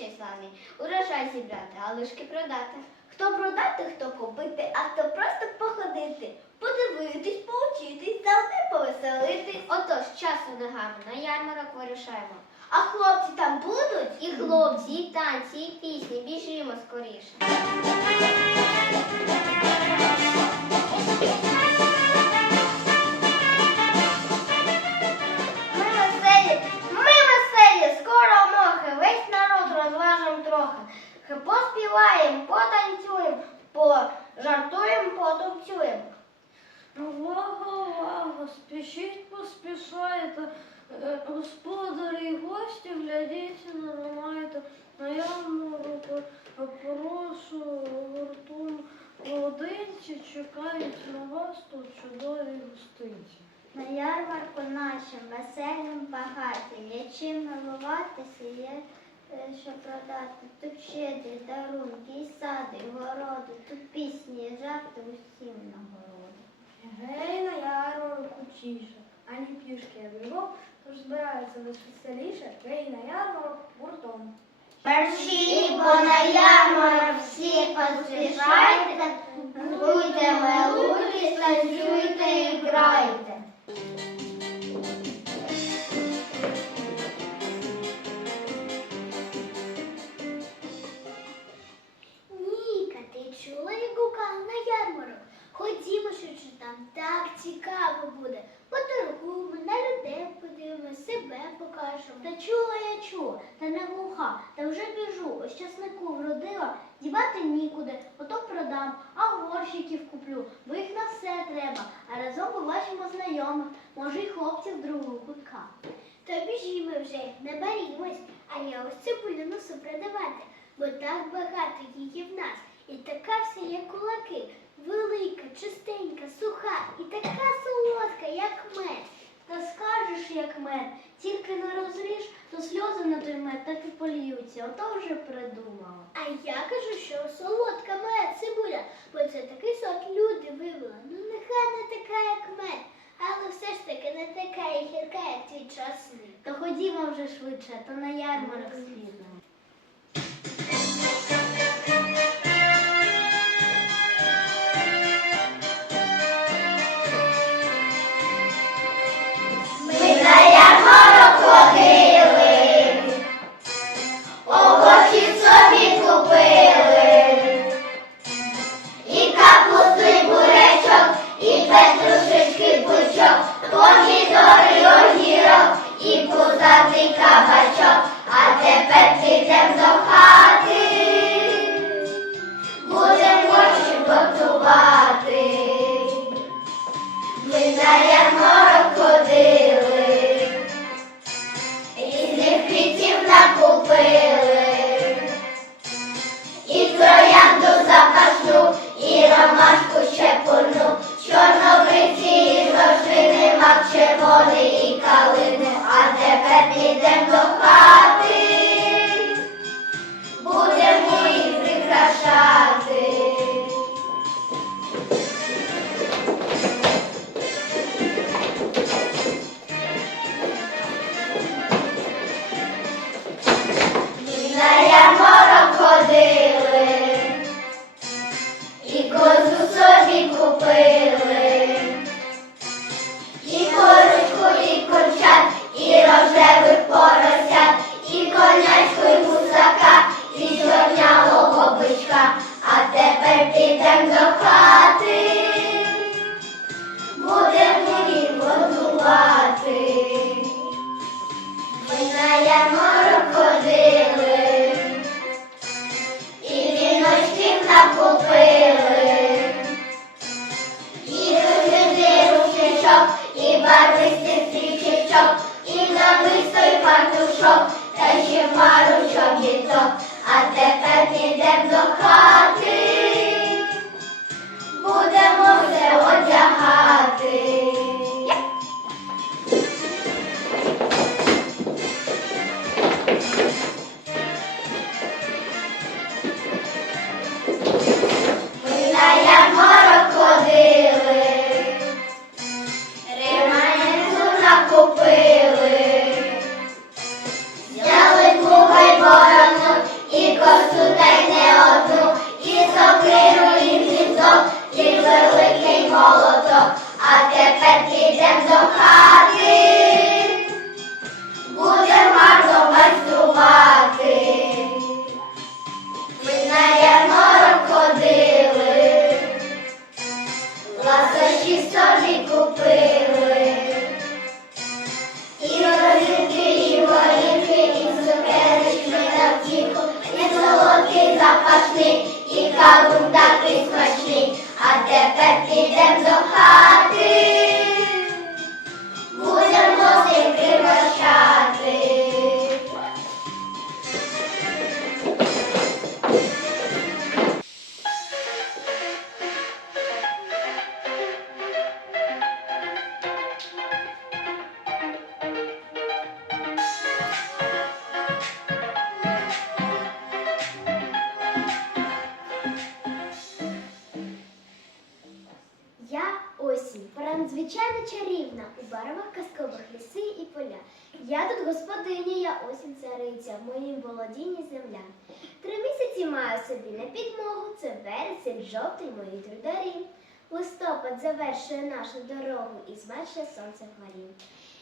звичай. Урожай зібрати, а лишки продати. Хто продати, хто купити, а хто просто походити, подивитись, поучитись, завжди повеселитись. Отож, часу не на ярмарок вирушаємо. А хлопці там будуть? І хлопці, і танці, і пісні, біжімо скоріше. Трохи. Хи Поспіваєм, потанцюєм, пожартуєм, потанцюєм. Увага, увага, спішіть, поспішайте, е, господарі і гості, глядіть, не ламайте, на ярмарку прошу гуртом родинці, чекають на вас тут чудові гостинці. На ярмарку нашим веселим багатим, є чим милуватися, є що продати. Тут щедрі дарунки, і сади, і городи, тут пісні, і жарти усім нагороди. Гей, на ярмарку тіше, ані пішки я бігом, тож збирається десь веселіше, гей на ярмарок гуртом. Мерщі, бо на ярмарок всі поспішайте, Будьте милуйтесь, танцюйте може й хлопців другого кутка. Та біжімо вже, не барімось, а я ось цибулю носу продавати, бо так багато її в нас, і така вся, як кулаки, велика, чистенька, суха і така солодка, як мед. Та скажеш, як мед, тільки не розріж, то сльози на той мед так і поліються, ото вже придумала. А я кажу, що солодка мед, цибуля, бо це такий сорт люди вивели. Ну нехай не така, як мед, але все ж таки не така і гірка, як твій часи. То ходімо вже швидше, то на ярмарок спізнемо. Підем до чарівна у барвах казкових ліси і поля. Я тут господиня, я осінь цариця, в моїм володінні земля. Три місяці маю собі на підмогу, це вересень, жовтий мої трударі. Листопад завершує нашу дорогу і зменшує сонце вгорі.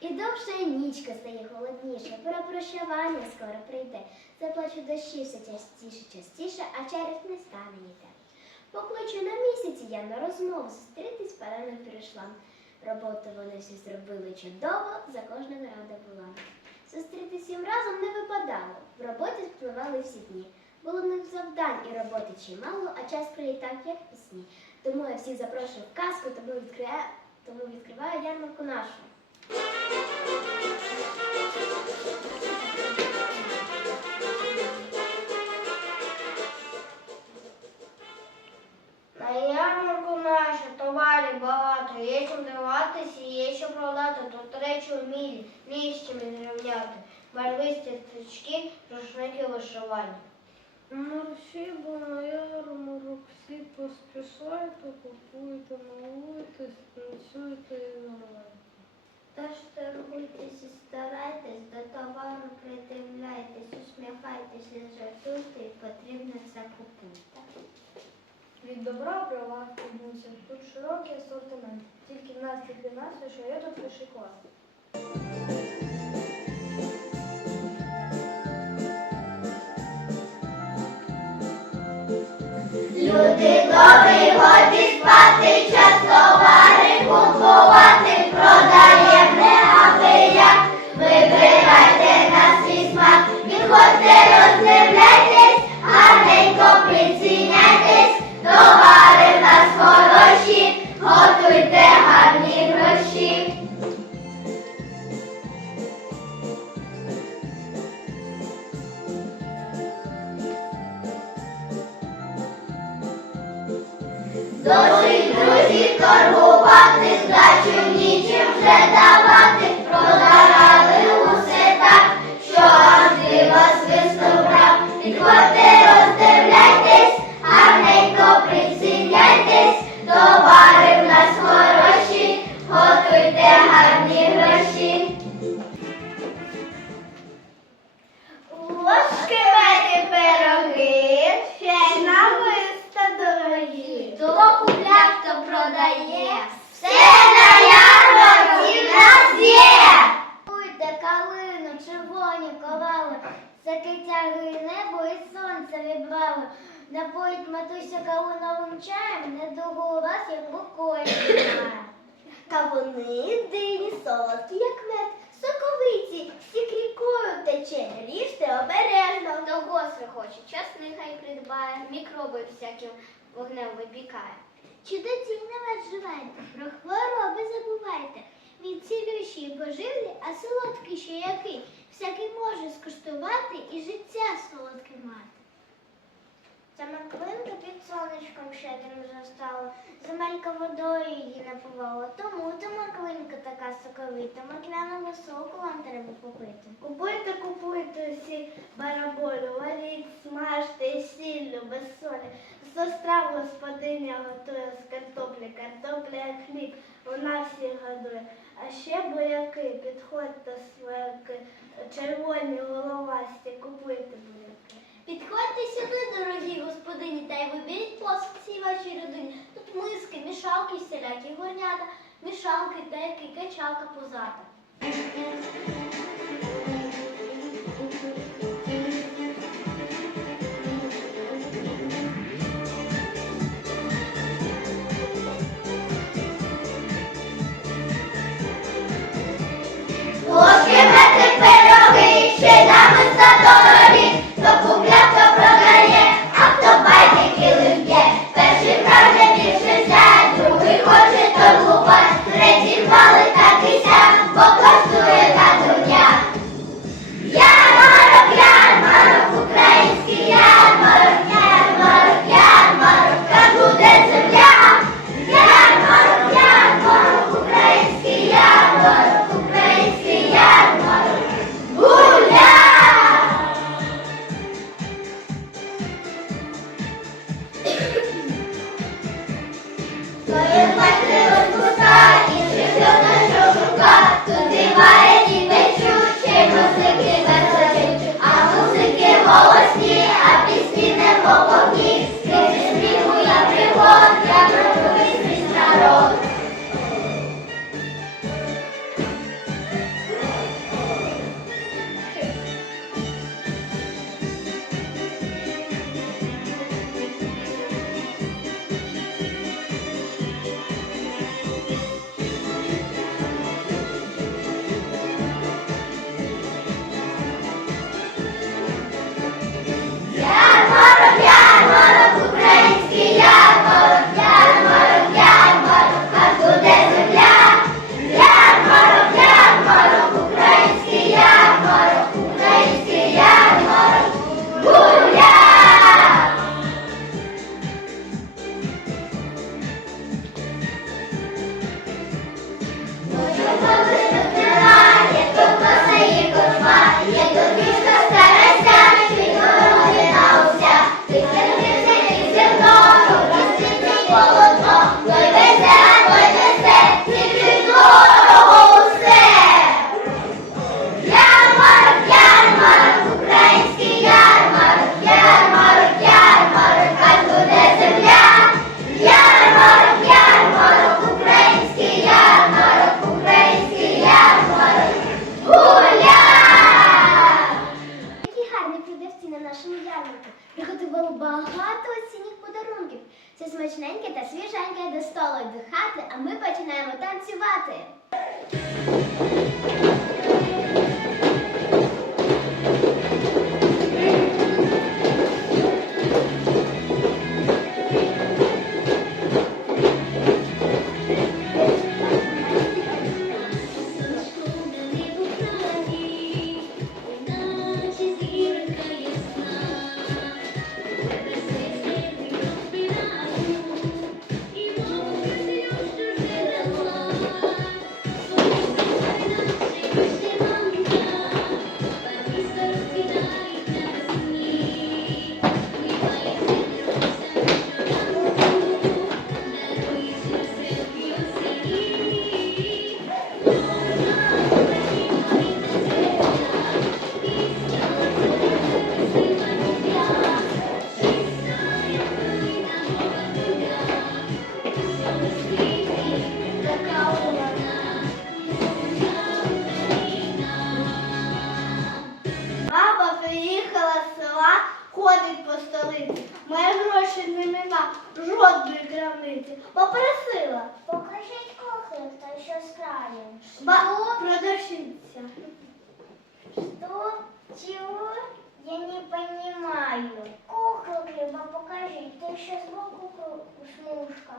І довша нічка стає холодніше, пора прощавання скоро прийде. Заплачу дощі все частіше, частіше, а черед не стане ніде. Покличу на місяці я на розмову, зустрітись парами прийшла. Роботу вони всі зробили чудово, за кожним рада була. Зустрітись їм разом не випадало, в роботі спливали всі дні. Було не завдань і роботи чимало, а час прилітав, як пісні. Тому я всіх запрошую в казку, тому відкриваю, тому відкриваю ярмарку нашу. Чим не зрівняти. Барвисті стрічки, рушники вишивання. Мерші, бо на ярмарок всі поспішайте, купуйте, милуйтесь, танцюйте і грайте. Тож торгуйтесь і старайтесь, до товару придивляйтесь, усміхайтесь і жартуйте, і потрібно це купуйте. Від добра права піднуться. Тут широкий асортимент. Тільки в нас тільки нас, що є тут клас. Люди добрі, годі спати, час товари купувати, продаєм не аби як. Вибирайте на свій смак, підходьте, роздивляйтесь, гарненько приціняйтесь, Досить друзі торгувати, здачу нічим вже давати, продавали чаєм, недовго у вас як немає. Кавуни, дині, солодкі, як мед, соковиті, сік рікою тече, ріжте обережно. Хто хоче, часник хай придбає, мікроби всяким вогнем випікає. Чудодійно вас живайте, про хвороби забувайте. Він цілющий і поживний, а солодкий ще який. Всякий може скуштувати і життя солодке мати. Ця маклинка під сонечком щедрим зростала, земелька водою її напувала. Тому та маклинка така соковита, макляного соку вам треба попити. Купуйте, купуйте всі бараболю, варіть, смажте і сіллю без солі. Зо страв господиня готує з картоплі, картопля як хліб, вона всіх годує. А ще буряки, підходьте свояки, червоні головасті, купуйте буряки. Підходьте сюди, дорогі господині, та й виберіть посуд всій вашій родині. Тут миски, мішалки, всілякі горнята, мішалки, деякі, качалка позата. А ми починаємо танцювати. кухню, хто що з краю. Ба продавщиця. Что? Чего? Я не понимаю. Куклу хлеба покажи. Ты еще сбоку ку- смушка.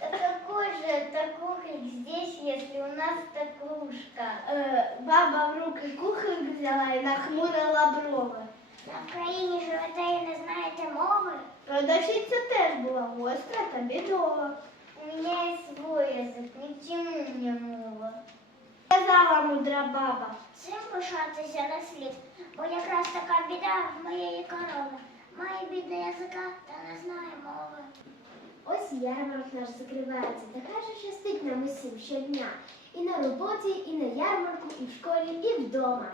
Да какой же это кухлик здесь, если у нас таклушка? Е, баба в руки кухлик взяла і нахмурила брови. На Україні живете і не знаєте мови? Продавщиця теж була гостра та бідова. Меня есть свой язык, ни к чему мне мова. Сказала мудра баба. Цим пишатися не слід, бо якраз така біда в моєї корови. Має бідне язика та не знає мови. Ось ярмарок наш закривається. Така ж щастить нам усім щодня. І на роботі, і на ярмарку, і в школі, і вдома.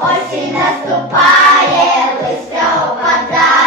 Осінь наступає, листя опадає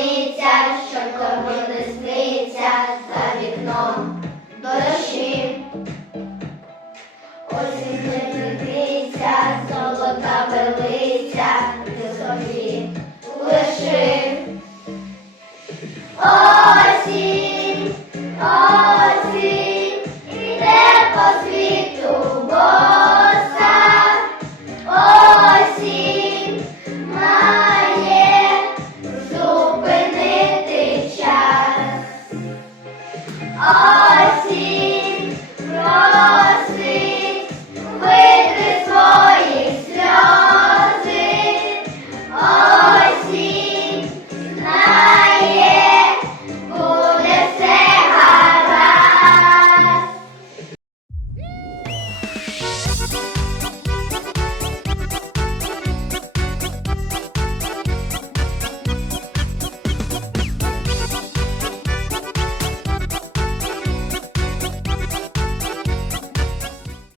чарівниця, що тобі see.